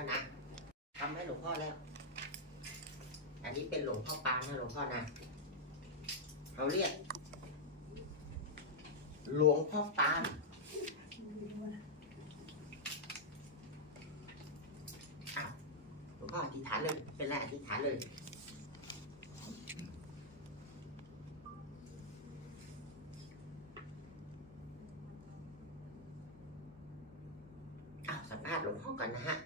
พ่อนะทำให้หลวงพ่อแล้ว อันนี้เป็นหลวงพ่อปานนะหลวงพ่อนะเราเรียก หลวงพ่อปานอ้าหลวงพ่ออธิษฐานเลย เป็นไรอธิษฐานเลย อ้าวสัมภาษณ์หลวงพ่อก่อนนะฮะ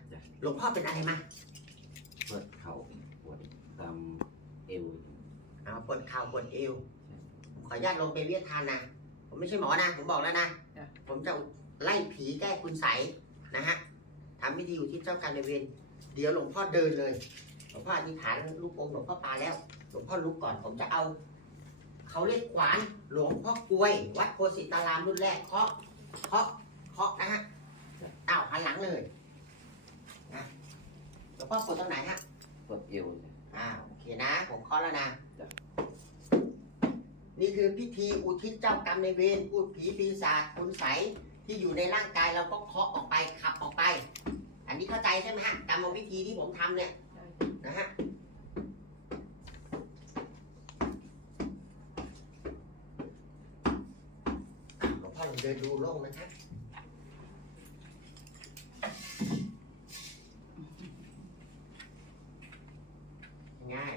หลวงพ่อเป็นอะไรมาปวดเข่าปวดตามเอวเอาปวดเข่าปวดเอว ขออนุญาตลงไปเวียดทานนะ ผมไม่ใช่หมอนะ ผมบอกแล้วนะจ้ะผมจะไล่ผีแก้คุณใสยนะฮะทำพิธีอยู่ที่เจ้ากรรมนายเวร เดี๋ยวหลวงพ่อเดินเลย หลวงพ่ออธิษฐานลูกองค์หลวงพ่อปลาแล้ว หลวงพ่อลุกก่อน ผมจะเอา เขาเรียกขวาน หลวงพ่อกลวย วัดโพสิตารามรุ่นแรกเคาะ เคาะ เคาะนะฮะ อ้าวหันหลังเลยนะหลวงพ่อปวดตรงไหนฮะปวดเอวจ้ะ อ่าโอเคนะ ผมเคาะแล้วนะจ้ะ นี่คือพิธีอุทิศเจ้ากรรมในายเวรพูดผีปีศาจคุณใสยที่อยู่ในร่างกายเราก็เคาะออกไปขับออกไป อันนี้เข้าใจใช่ไหมฮะกรรมวิธีที่ผมทำเนี่ยนะฮะอะหลวงพ่อลองเดินดูโล่งนะครับ ง่าย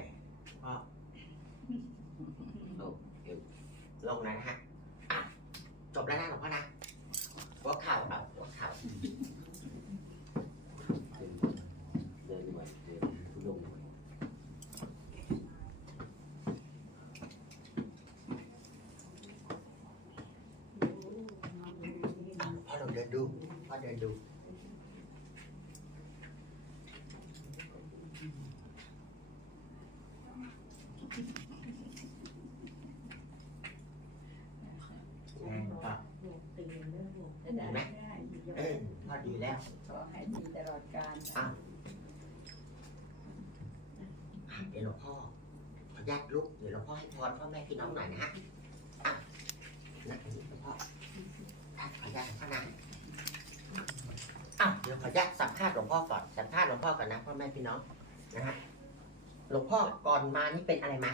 พ่อโรคเอวลงแล้วนะฮะอะจบแล้วนะหลวงพ่อนะหัวเข่าเอาหัวเข่าเป็นเดินไหวเดินทุดงไหวพ่อลองเดินดูพ่อเดินดู อืมก็ ตื่นเรื่อง เห็ นไหมเออพ่อดีแล้ว ขอให้ดีตลอดกาลอะเดี๋ยวหลวงพ่อขออนุญาตลุกเดี๋ยวหลวงพ่อให้พรพ่อแม่พี่น้องหน่อยนะฮะอะนักนี้หลวงพ่ออะขออนุญาตหลวงพ่อนะอะเดี๋ยวขออนุญาตสัมภาษณ์หลวงพ่อก่อนสัมภาษณ์หลวงพ่อก่อนนะพ่อแม่พี่น้องนะฮะหลวงพ่อก่อนมานี่เป็นอะไรมา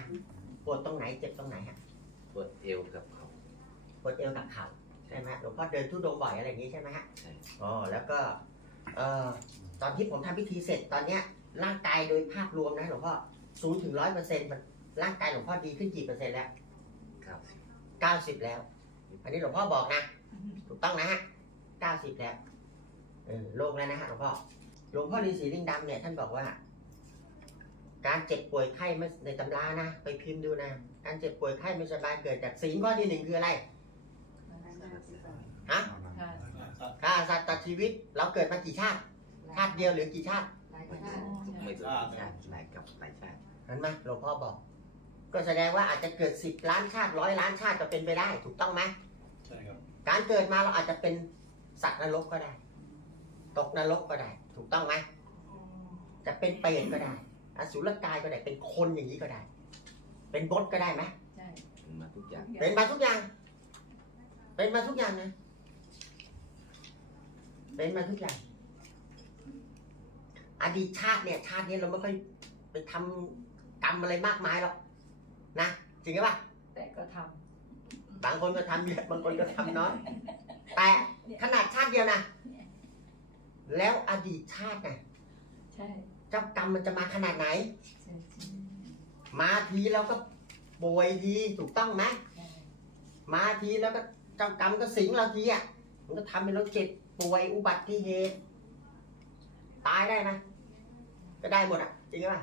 ปวดตรงไหนเจ็บตรงไหนฮะปวดเอวกับเข่าปวดเอวกับเข่าใช่ไหมหลวงพ่อเดินทุดงค์บ่อยอะไรอย่างนี้ใช่ไหมฮะใช่ อ๋อแล้วก็เอ่อตอนที่ผมทำพิธีเสร็จตอนเนี้ยร่างกายโดยภาพรวมนะหลวงพ่อศูนย์ถึงร้อยเปอร์เซ็นต์ร่างกายหลวงพ่อดีขึ้นกี่เปอร์เซ็นต์แล้วเก้าสิบเก้าสิบแล้ว อันนี้หลวงพ่อบอกนะ ถูกต้องนะฮะเก้าสิบแล้วเออโล่งแล้วนะฮะหลวงพ่อหลวงพ่อฤาษีลิงดำเนี่ยท่านบอกว่า การเจ็บป่วยไข้ไม่ในตำรานะ ไปพิมพ์ดูนะ การเจ็บป่วยไข้ไม่สบายเกิดจากสิ่งข้อที่หนึ่งคืออะไร ฮะฆ่าสัตว์ตัดชีวิต เราเกิดมากี่ชาติ ชาติเดียวหรือกี่ชาติไม่ใช่ชาติหลายกับหลายชาติเห็นไหมหลวงพ่อบอก ก็แสดงว่าอาจจะเกิดสิบล้านชาติร้อยล้านชาติก็เป็นไปได้ ถูกต้องไหมใช่ครับ การเกิดมาเราอาจจะเป็นสัตว์นรกก็ได้ ตกนรกก็ได้ ถูกต้องไหมจะเป็นเปรตก็ได้ อสุรกายก็ได้ เป็นคนอย่างนี้ก็ได้ เป็นบดก็ได้ไหมใช่มันมาทุกอย่าง เป็นมาทุกอย่าง เป็นมาทุกอย่างนะ เป็นมาทุกอย่างอดีตชาติเนี่ย ชาตินี้เราไม่ค่อยไปทำกรรมอะไรมากมายหรอกนะจริงไหมปะแต่ก็ทบางคนก็ทำเยอะบางคนก็ทำน้อยแต่ขนาดชาติเดียวนะแล้วอดีตชาติน่ะำใช่เจ้ากรรมมันจะมาขนาดไหนใช่มาทีเราก็ป่วยทีถูกต้องไหมใช่มาทีแล้วก็เจ้ากรรมก็สิงเราทีอะ มันก็ทำให้เราเจ็บป่วยอุบัติเหตุ ตายได้ไหมก็ได้หมดอะ จริงไหม